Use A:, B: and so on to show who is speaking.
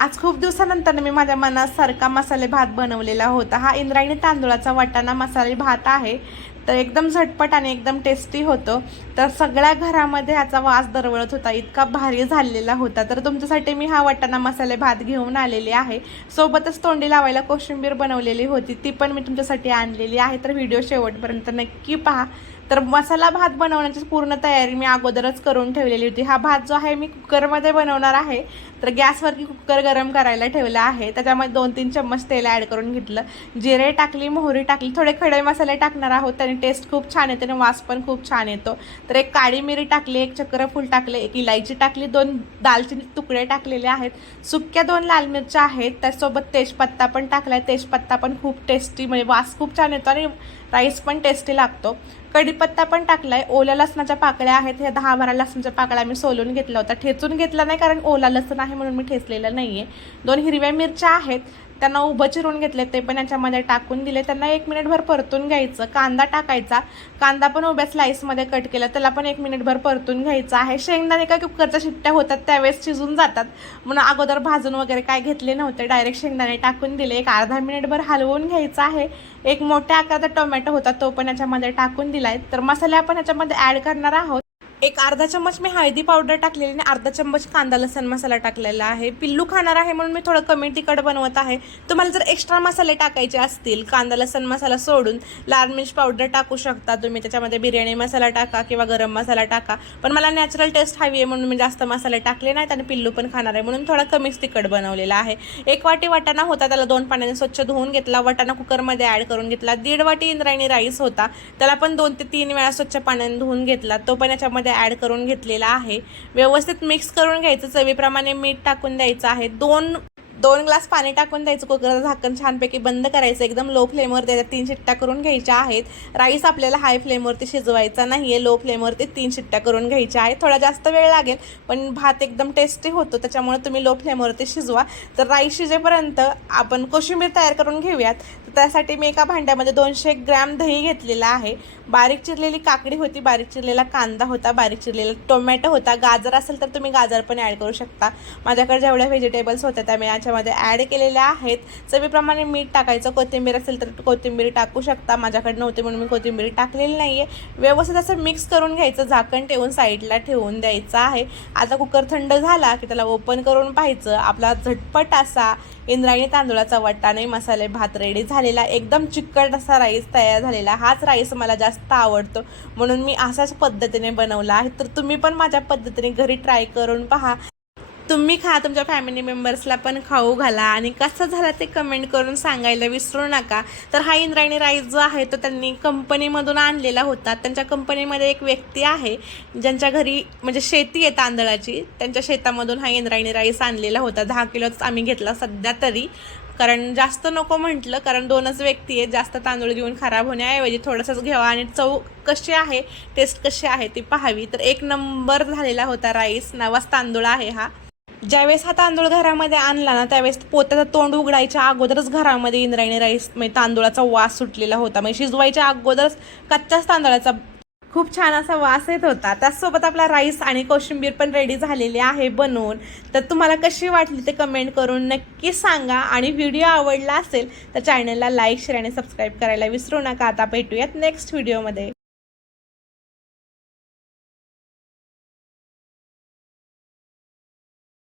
A: आज खूप दिवसानंतर मी माझ्या मनासारखा मसाले भात बनवलेला होता. हा इंद्रायणी तांदूळाचा वाटाणा मसाले भात आहे. तर एकदम झटपट आणि एकदम टेस्टी होतं. तर सगळ्या घरामध्ये ह्याचा वास दरवळत होता. इतका भारी झालेला होता. तर तुमच्यासाठी मी हा वाटाणा मसाले भात घेऊन आलेली आहे. सोबतच तोंडी लावायला कोशिंबीर बनवलेली होती. ती पण मी तुमच्यासाठी आणलेली आहे. तर व्हिडिओ शेवटपर्यंत नक्की पहा. तर मसाला भात बनवण्याची पूर्ण तयारी मी अगोदरच करून ठेवलेली होती. हा भात जो आहे मी कुकरमध्ये बनवणार आहे. तर गॅसवरती कुकर गरम करायला ठेवला आहे. त्याच्यामध्ये दोन तीन चम्मच तेल ॲड करून घेतलं. जिरे टाकली मोहरी टाकली थोडे खडे मसाले टाकणार आहोत. त्याने टेस्ट खूप छान येते आणि वास पण खूप छान येतो. तर एक काळी मिरी टाकली एक चक्रफूल टाकले एक इलायची टाकली दोन दालचिनी तुकडे टाकलेले आहेत. सुक्या दोन लाल मिरच्या आहेत त्यासोबत तेजपत्ता पण टाकलाय. तेजपत्ता पण खूप टेस्टी म्हणजे वास खूप छान येतो आणि राईस पण टेस्टी लागतो. कढीपत्ता पण टाकलाय. ओल्या लसणाच्या पाकळ्या आहेत. ह्या दहा बारा लसणाच्या पाकळ्या मी सोलून घेतला होता ठेचून घेतला नाही कारण ओला लसण आहे म्हणून मी ठेचलेलं नाही आहे दोन हिरव्या मिरच्या आहेत. त्यांना उभं चिरून घेतले ते पण याच्यामध्ये टाकून दिले. त्यांना एक मिनिटभर परतून घ्यायचं. कांदा टाकायचा. कांदा पण उभ्या स्लाईसमध्ये कट केला. त्याला पण एक मिनिटभर परतून घ्यायचा आहे. शेंगदाणे का कुकरच्या शिट्ट्या होतात त्यावेळेस शिजून जातात. म्हणून अगोदर भाजून वगैरे काय घेतले नव्हते. डायरेक्ट शेंगदाणे टाकून दिले. एक अर्धा मिनिटभर हलवून घ्यायचं आहे. एक मोठ्या आकाराचा टोमॅटो होता तो पण याच्यामध्ये टाकून दिला आहे तर मसाले आपण याच्यामध्ये ॲड करणार आहोत. एक अर्धा चम्मच मी हळदी पावडर टाकलेली आणि अर्धा चम्मच कांदा लसण मसाला टाकलेला आहे. पिल्लू खाणार आहे म्हणून मी थोडं कमी तिखट बनवत आहे. तुम्हाला जर एक्स्ट्रा मसाले टाकायचे असतील कांदा लसण मसाला सोडून लाल मिर्च पावडर टाकू शकता तुम्ही. त्याच्यामध्ये बिर्याणी मसाला टाका किंवा गरम मसाला टाका. पण मला नॅचरल टेस्ट हवी आहे म्हणून मी जास्त मसाले टाकले नाहीत आणि पिल्लू पण खाणार आहे म्हणून थोडा कमीच तिखट बनवलेला आहे. एक वाटी वाटाणा होता त्याला दोन पाण्याने स्वच्छ धुवून घेतला. वाटाणा कुकरमध्ये ॲड करून घेतला. दीड वाटी इंद्रायणी राईस होता त्याला पण दोन ते तीन वेळा स्वच्छ पाण्याने धुवून घेतला. तो पण याच्यामध्ये ॲड करून घेतलेला आहे. व्यवस्थित मिक्स करून घ्यायचं. चवीप्रमाणे मीठ टाकून द्यायचं आहे. दोन दोन ग्लास पाणी टाकून द्यायचं कुकरचं झाकण छानपैकी बंद करायचं एकदम लो फ्लेमवर त्याच्या तीन शिट्ट्या करून घ्यायच्या आहेत. राईस आपल्याला हाय फ्लेमवरती शिजवायचा नाही आहे लो फ्लेमवरती तीन शिट्ट्या करून घ्यायच्या आहेत. थोडा जास्त वेळ लागेल पण भात एकदम टेस्टी होतो त्याच्यामुळे तुम्ही लो फ्लेमवरती शिजवा. तर राईस शिजेपर्यंत आपण कोशिंबीर तयार करून घेऊयात. तर त्यासाठी मी एका भांड्यामध्ये दोनशे ग्रॅम दही घेतलेला आहे. बारीक चिरलेली काकडी होती बारीक चिरलेला कांदा होता बारीक चिरलेला टोमॅटो होता गाजर असेल तर तुम्ही गाजर पण ॲड करू शकता. माझ्याकडे जेवढ्या व्हेजिटेबल्स होत्या त्या मी याच्यामध्ये ॲड केलेल्या आहेत. चवीप्रमाणे मीठ टाकायचं. कोथिंबीर असेल तर कोथिंबीर टाकू शकता. माझ्याकडे नव्हते म्हणून मी कोथिंबीर टाकलेली नाही आहे व्यवस्थित असं मिक्स करून घ्यायचं. झाकण ठेवून साईडला ठेवून द्यायचं आहे. आता कुकर थंड झाला की त्याला ओपन करून पाहायचं. आपला झटपट असा इंद्रायणी तांदूळाचा वट्टाने मसाले भात रेडी झालेला. एकदम चिकट असा राईस तयार झालेला. हाच राईस मला जास्त आवडतो. म्हणून मी अशाच पद्धतीने बनवला आहे. तर तुम्ही पण माझ्या पद्धतीने घरी ट्राय करून पहा. तुम्ही खा तुमच्या फॅमिली मेंबर्सला पण खाऊ घाला. आणि कसं झालं ते कमेंट करून सांगायला विसरू नका. तर हा इंद्रायणी राईस जो आहे तो त्यांनी कंपनीमधून आणलेला होता. त्यांच्या कंपनीमध्ये एक व्यक्ती आहे ज्यांच्या घरी म्हणजे शेती आहे तांदळाची. त्यांच्या शेतामधून हा इंद्रायणी राईस आणलेला होता. दहा किलोच आम्ही घेतला सध्या तरी. कारण जास्त नको म्हटलं कारण दोनच व्यक्ती आहेत. जास्त तांदूळ घेऊन खराब होण्याऐवजी थोडंसंच घ्यावा. आणि चव कशी आहे टेस्ट कशी आहे ती पाहावी. तर एक नंबर झालेला होता राईस. नवाच तांदूळ आहे हा. ज्यावेळेस हा तांदूळ घरामध्ये आणला ना त्यावेळेस पोत्याचं तोंड उघडायच्या अगोदरच घरामध्ये इंद्रायणी राईस म्हणजे तांदूळाचा वास सुटलेला होता. म्हणजे शिजवायच्या अगोदरच कच्च्याच तांदळाचा खूप छान असा वास येत होता. त्याचसोबत आपला राईस आणि कोशिंबीर पण रेडी झालेली आहे बनवून. तर तुम्हाला कशी वाटली ते कमेंट करून नक्की सांगा. आणि व्हिडिओ आवडला असेल तर चॅनलला लाईक शेअर आणि सबस्क्राईब करायला विसरू नका. आता भेटूयात नेक्स्ट व्हिडिओमध्ये